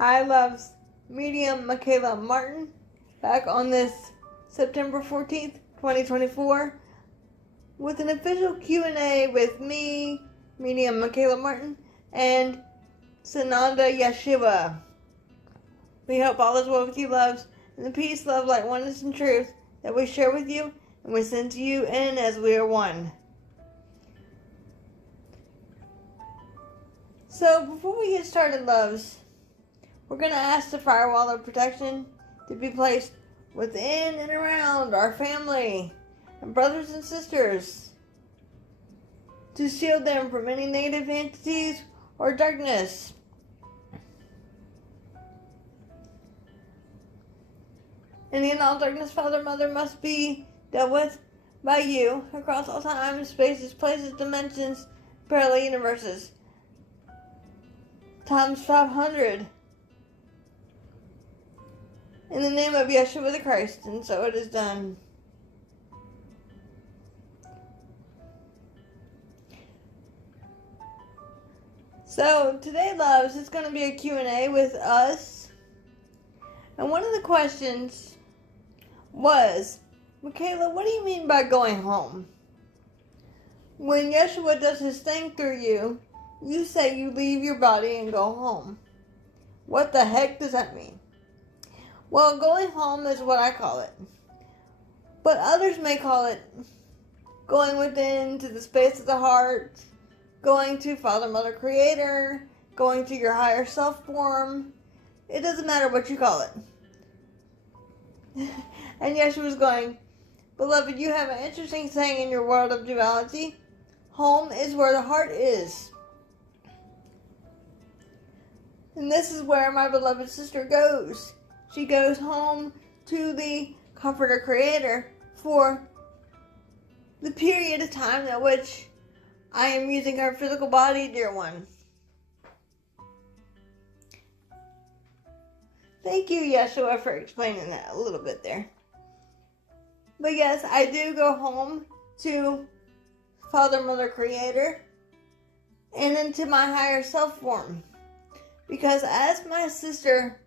Hi, loves. Medium Mikala Martin, back on this September 14th, 2024, with an official Q&A with me, Medium Mikala Martin, and Sananda Yeshua. We hope all is well with you, loves, and the peace, love, light, oneness, and truth that we share with you and we send to you in as we are one. So, before we get started, loves, we're going to ask the firewall of protection to be placed within and around our family and brothers and sisters to shield them from any negative entities or darkness. Any and all darkness, Father, Mother, must be dealt with by you across all time, spaces, places, dimensions, parallel universes, times 500. In the name of Yeshua the Christ, and so it is done. So today, loves, it's going to be a Q&A with us. And one of the questions was, Mikala, what do you mean by going home? When Yeshua does his thing through you, you say you leave your body and go home. What the heck does that mean? Well, going home is what I call it. But others may call it going within to the space of the heart, going to Father, Mother, Creator, going to your higher self form. It doesn't matter what you call it. And Yeshua's going, beloved, you have an interesting saying in your world of duality. Home is where the heart is. And this is where my beloved sister goes. She goes home to the Comforter Creator for the period of time at which I am using her physical body, dear one. Thank you, Yeshua, for explaining that a little bit there. But yes, I do go home to Father, Mother, Creator, and into my higher self form. Because as my sister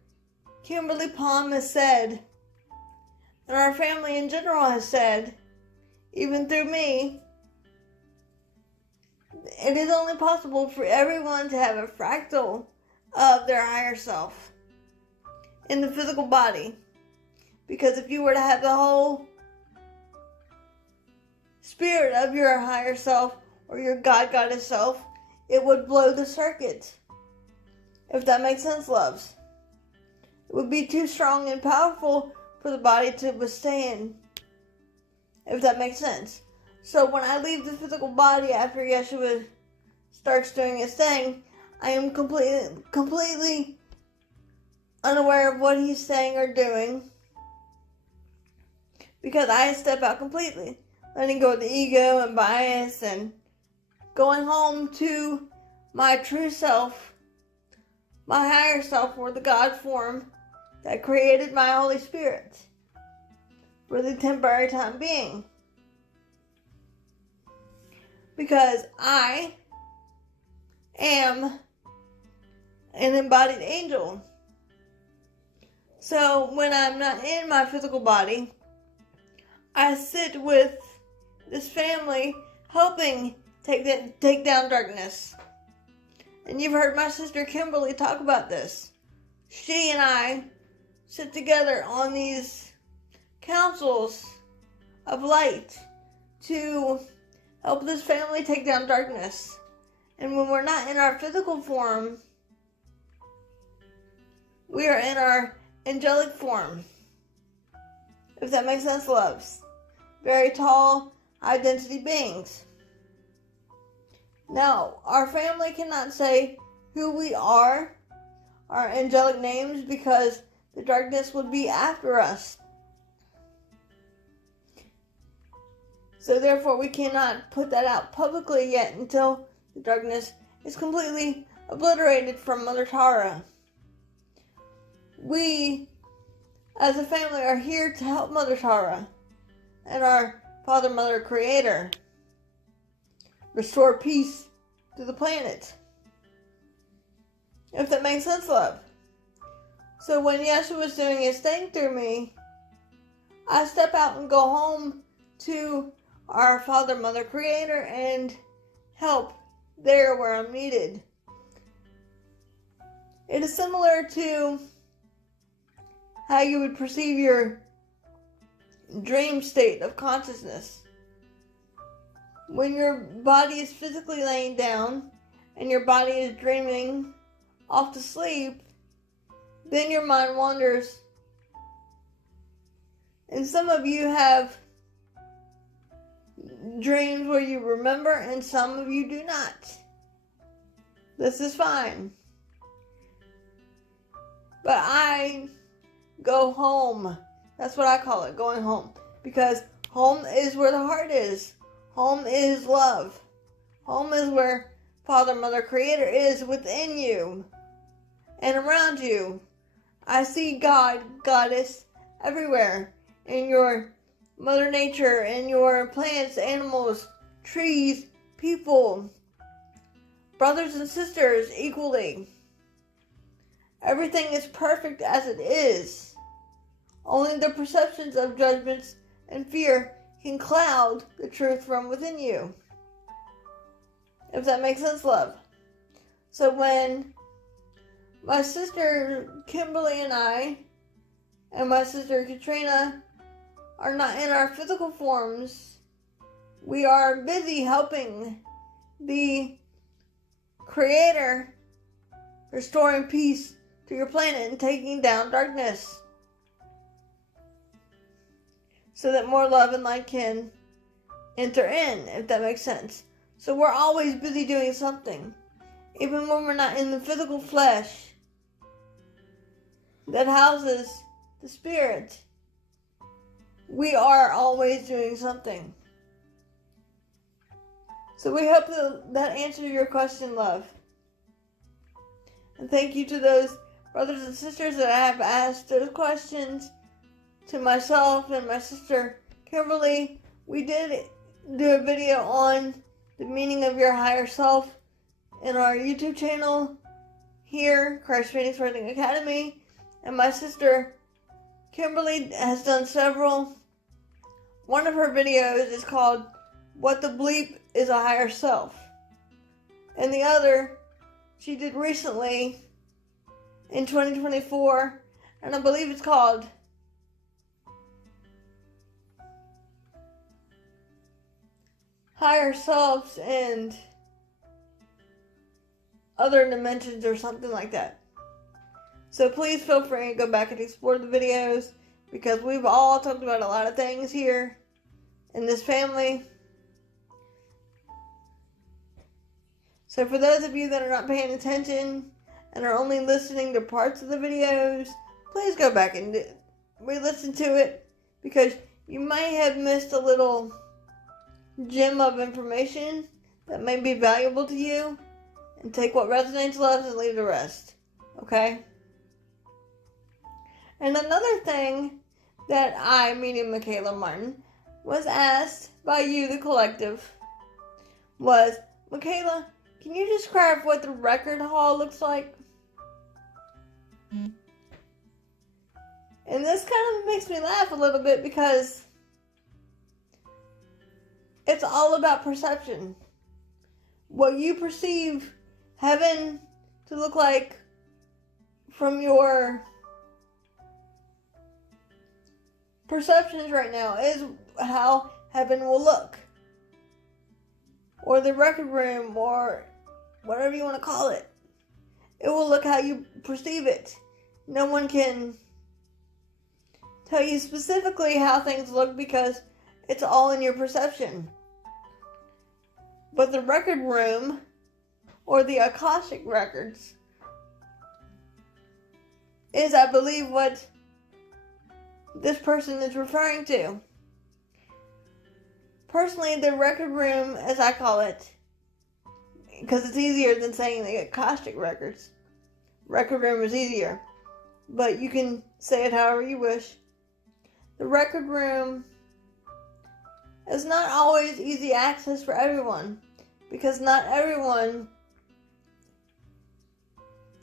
Kimberly Palm has said, and our family in general has said, even through me, it is only possible for everyone to have a fractal of their higher self in the physical body. Because if you were to have the whole spirit of your higher self or your goddess self, it would blow the circuit. If that makes sense, loves. It would be too strong and powerful for the body to withstand, if that makes sense. So when I leave the physical body after Yeshua starts doing his thing, I am completely unaware of what he's saying or doing, because I step out completely, letting go of the ego and bias and going home to my true self, my higher self, or the God form that created my Holy Spirit for the temporary time being. Because I am an embodied angel. So when I'm not in my physical body, I sit with this family helping take down darkness. And you've heard my sister Kimberly talk about this. She and I sit together on these councils of light to help this family take down darkness. And when we're not in our physical form, we are in our angelic form. If that makes sense, loves. Very tall, high-density beings. Now, our family cannot say who we are, our angelic names, because the darkness would be after us. So therefore, we cannot put that out publicly yet until the darkness is completely obliterated from Mother Tara. We, as a family, are here to help Mother Tara and our Father, Mother, Creator restore peace to the planet. If that makes sense, love. So when Yeshua was doing his thing through me, I step out and go home to our Father, Mother, Creator and help there where I'm needed. It is similar to how you would perceive your dream state of consciousness. When your body is physically laying down and your body is dreaming off to sleep, then your mind wanders. And some of you have dreams where you remember and some of you do not. This is fine. But I go home. That's what I call it, going home. Because home is where the heart is. Home is love. Home is where Father, Mother, Creator is within you and around you. I see God, Goddess everywhere. In your Mother Nature, in your plants, animals, trees, people, brothers and sisters equally. Everything is perfect as it is. Only the perceptions of judgments and fear can cloud the truth from within you. If that makes sense, love. So when my sister Kimberly and I and my sister Katrina are not in our physical forms, we are busy helping the Creator restoring peace to your planet and taking down darkness so that more love and light can enter in, if that makes sense. So we're always busy doing something, even when we're not in the physical flesh that houses the spirit. We are always doing something. So we hope that answered your question, love. And thank you to those brothers and sisters that have asked those questions to myself and my sister Kimberly. We did do a video on the meaning of your higher self in our YouTube channel here, Christ Phoenix Writing Academy. And my sister Kimberly has done several. One of her videos is called What the Bleep is a Higher Self. And the other she did recently in 2024, and I believe it's called Higher Selves and Other Dimensions or something like that. So please feel free to go back and explore the videos, because we've all talked about a lot of things here in this family. So for those of you that are not paying attention and are only listening to parts of the videos, please go back and re-listen to it, because you might have missed a little gem of information that may be valuable to you, and take what resonates, loves, and leave the rest. Okay? And another thing that I, meaning Mikala Martin, was asked by you, the collective, was, Mikala, can you describe what the record hall looks like? And this kind of makes me laugh a little bit, because it's all about perception. What you perceive heaven to look like from your perceptions right now is how heaven will look. Or the record room, or whatever you want to call it. It will look how you perceive it. No one can tell you specifically how things look, because it's all in your perception. But the record room, or the Akashic records, is, I believe, what this person is referring to. Personally, the record room, as I call it, because it's easier than saying the Akashic records. Record room is easier, but you can say it however you wish. The record room is not always easy access for everyone, because not everyone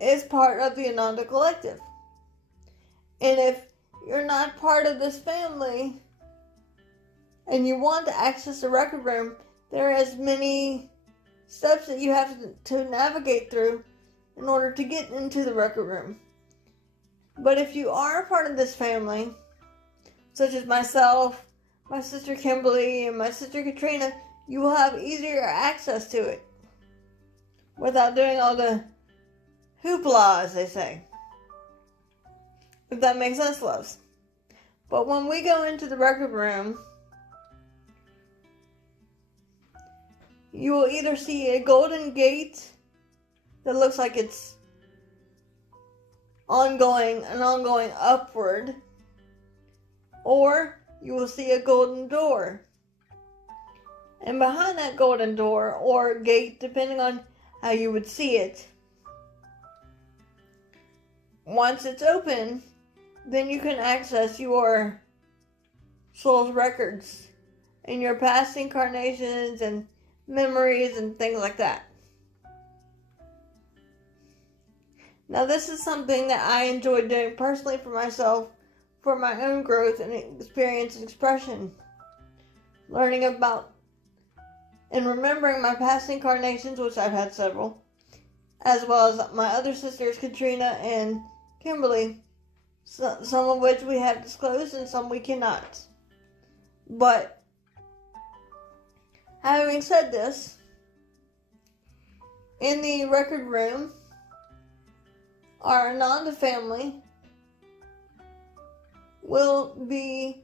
is part of the Ananda Collective. And if you're not part of this family and you want to access the record room, there is many steps that you have to navigate through in order to get into the record room. But if you are a part of this family, such as myself, my sister Kimberly, and my sister Katrina, you will have easier access to it without doing all the hoopla, as they say. If that makes sense, loves. But when we go into the record room, you will either see a golden gate that looks like it's ongoing upward, or you will see a golden door. And behind that golden door or gate, depending on how you would see it, once it's open, then you can access your soul's records and your past incarnations and memories and things like that. Now, this is something that I enjoy doing personally for myself, for my own growth and experience and expression. Learning about and remembering my past incarnations, which I've had several, as well as my other sisters, Katrina and Kimberly, some of which we have disclosed and some we cannot. But, having said this, in the record room, our Ananda family will be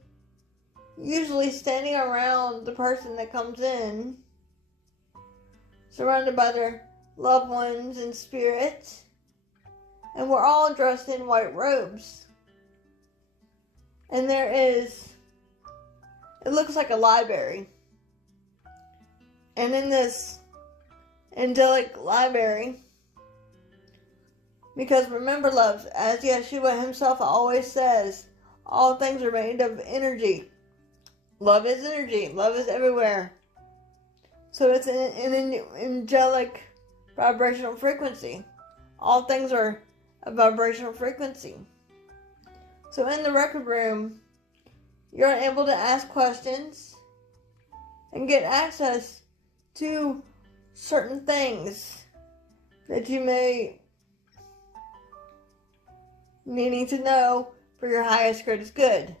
usually standing around the person that comes in, surrounded by their loved ones in spirit, and we're all dressed in white robes. And it looks like a library. And in this angelic library, because remember, loves, as Yeshua himself always says, all things are made of energy. Love is energy. Love is everywhere. So it's an angelic vibrational frequency. All things are a vibrational frequency. So in the record room, you're able to ask questions and get access to certain things that you may needing to know for your highest greatest good.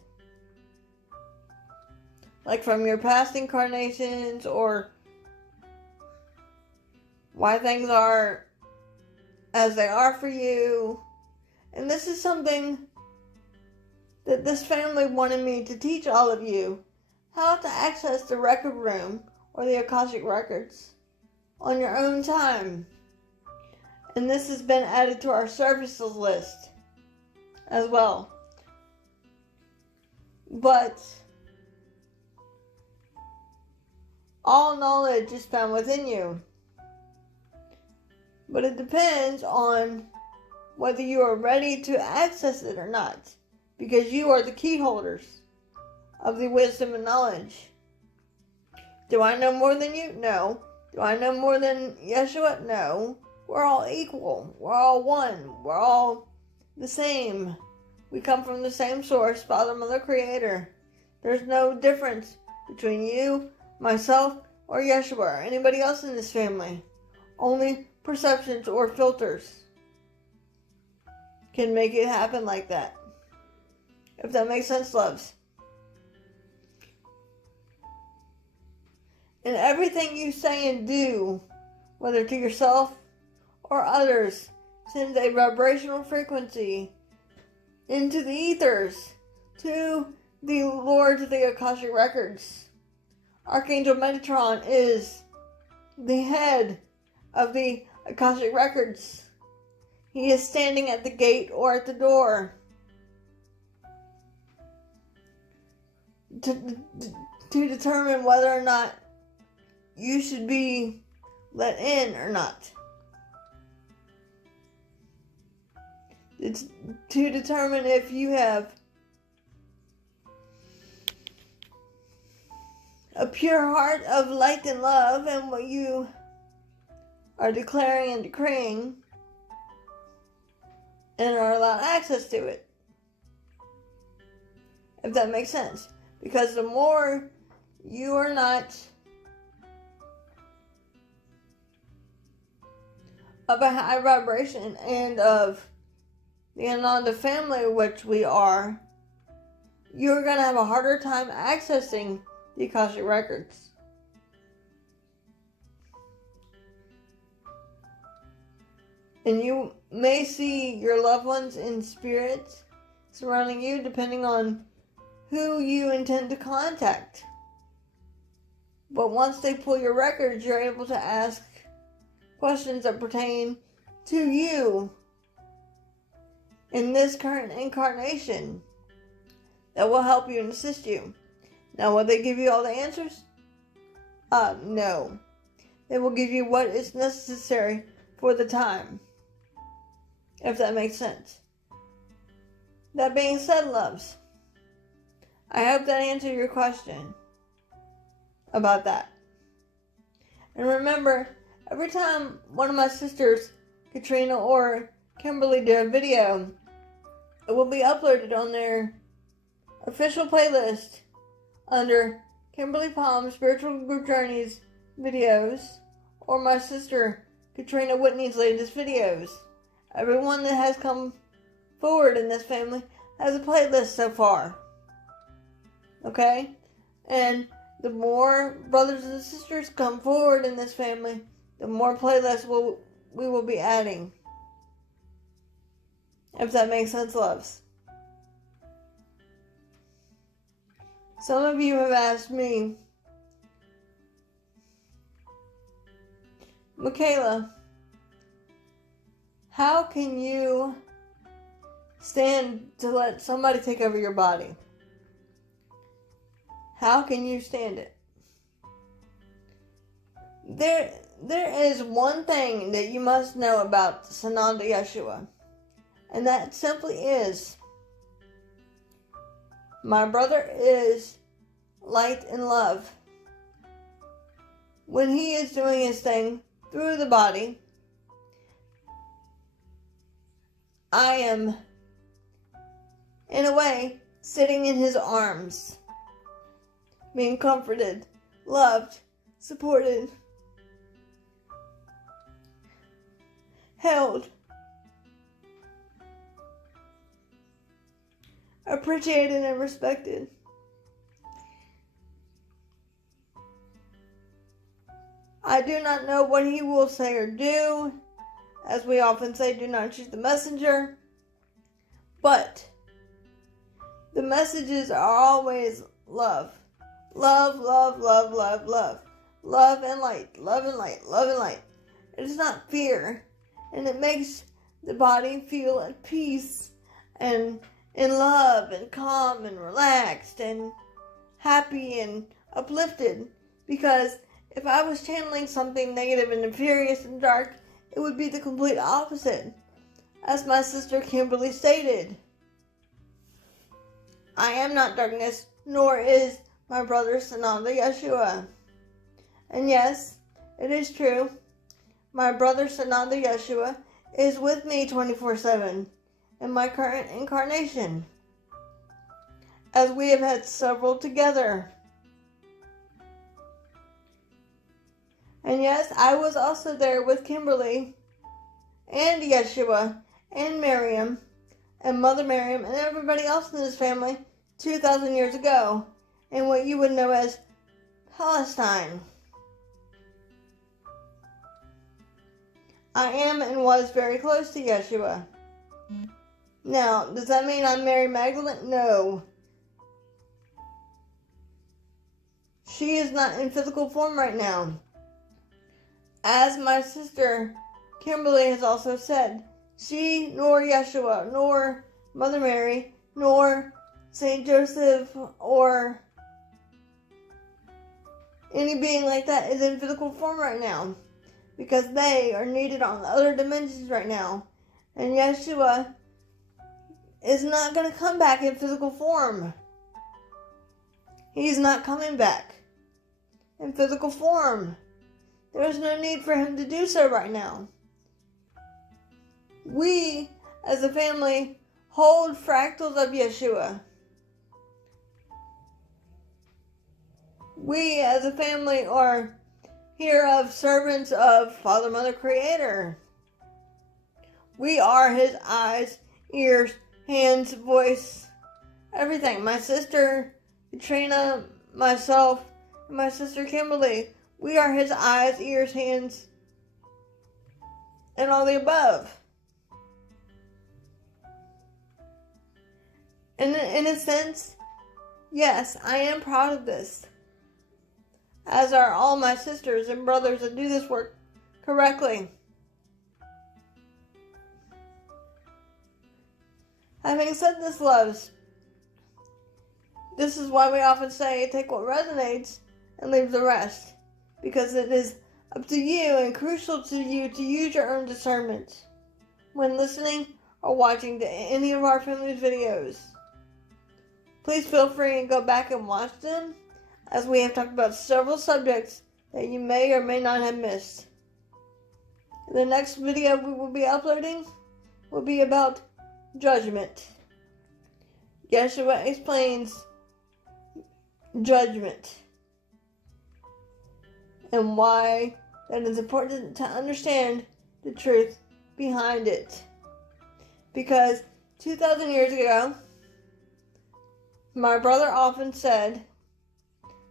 Like from your past incarnations, or why things are as they are for you. And this is something that this family wanted me to teach all of you, how to access the record room or the Akashic records on your own time. And this has been added to our services list as well. But all knowledge is found within you. But it depends on whether you are ready to access it or not, because you are the key holders of the wisdom and knowledge. Do I know more than you? No. Do I know more than Yeshua? No. We're all equal. We're all one. We're all the same. We come from the same source, Father, Mother, Creator. There's no difference between you, myself, or Yeshua, or anybody else in this family. Only perceptions or filters can make it happen like that. If that makes sense, loves. And everything you say and do, whether to yourself or others, sends a vibrational frequency into the ethers, to the Lord of the Akashic Records. Archangel Metatron is the head of the Akashic Records. He is standing at the gate or at the door to determine whether or not you should be let in or not. It's to determine if you have a pure heart of light and love and what you are declaring and decreeing and are allowed access to it. if that makes sense. Because the more you are not of a high vibration and of the Ananda family, which we are, you're going to have a harder time accessing the Akashic Records. And you may see your loved ones in spirits surrounding you, depending on who you intend to contact. But once they pull your records, you're able to ask questions that pertain to you in this current incarnation that will help you and assist you. Now, will they give you all the answers? No. They will give you what is necessary for the time, if that makes sense. That being said, loves, I hope that answered your question about that. And remember, every time one of my sisters, Katrina or Kimberly, do a video, it will be uploaded on their official playlist under Kimberly Palm Spiritual Group Journeys videos, or my sister Katrina Whitney's latest videos. Everyone that has come forward in this family has a playlist so far. Okay? And the more brothers and sisters come forward in this family, the more playlists we will be adding. If that makes sense, loves. Some of you have asked me, Mikala, how can you stand to let somebody take over your body? How can you stand it? There is one thing that you must know about Sananda Yeshua, and that simply is, my brother is light and love. When he is doing his thing through the body, I am, in a way, sitting in his arms, being comforted, loved, supported, held, appreciated, and respected. I do not know what he will say or do. As we often say, do not shoot the messenger. But the messages are always love. Love, love, love, love, love. Love and light, love and light, love and light. It is not fear. And it makes the body feel at peace and in love and calm and relaxed and happy and uplifted. Because if I was channeling something negative and nefarious and dark, it would be the complete opposite. As my sister Kimberly stated, I am not darkness, nor is my brother Sananda Yeshua. And yes, it is true. My brother Sananda Yeshua is with me 24/7 in my current incarnation, as we have had several together. And yes, I was also there with Kimberly and Yeshua and Miriam and Mother Miriam and everybody else in this family 2,000 years ago in what you would know as Palestine. I am and was very close to Yeshua. Now, does that mean I'm Mary Magdalene? No. She is not in physical form right now. As my sister Kimberly has also said, she nor Yeshua, nor Mother Mary, nor Saint Joseph, or any being like that is in physical form right now, because they are needed on other dimensions right now. And Yeshua is not going to come back in physical form. He's not coming back in physical form. There's no need for him to do so right now. We, as a family, hold fractals of Yeshua. We as a family are hereof servants of Father, Mother, Creator. We are His eyes, ears, hands, voice, everything. My sister, Katrina, myself, and my sister Kimberly, we are His eyes, ears, hands, and all the above. And in a sense, yes, I am proud of this. As are all my sisters and brothers that do this work correctly. Having said this, loves, this is why we often say take what resonates and leave the rest. Because it is up to you and crucial to you to use your own discernment when listening or watching to any of our family's videos. Please feel free to go back and watch them, as we have talked about several subjects that you may or may not have missed. The next video we will be uploading will be about judgment. Yeshua explains judgment and why that it's important to understand the truth behind it. Because 2,000 years ago, my brother often said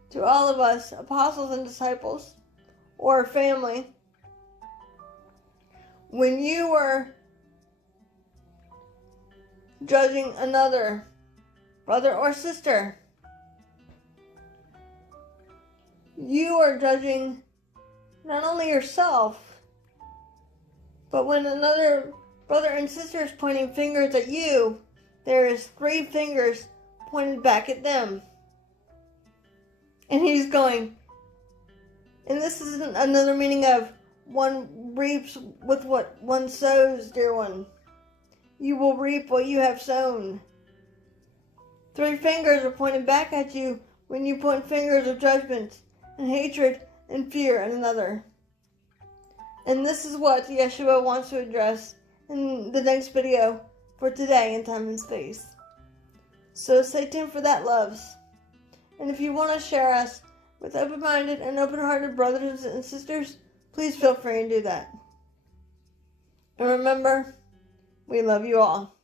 to all of us, apostles and disciples, or family, when you were judging another brother or sister, you are judging not only yourself, but when another brother and sister is pointing fingers at you, there is 3 fingers pointed back at them. And he's going, and this is another meaning of one reaps with what one sows, dear one. You will reap what you have sown. 3 fingers are pointed back at you when you point fingers of judgment and hatred and fear at another. And this is what Yeshua wants to address in the next video for today in time and space. So stay tuned for that, loves. And if you want to share us with open-minded and open-hearted brothers and sisters, please feel free to do that. And remember, we love you all.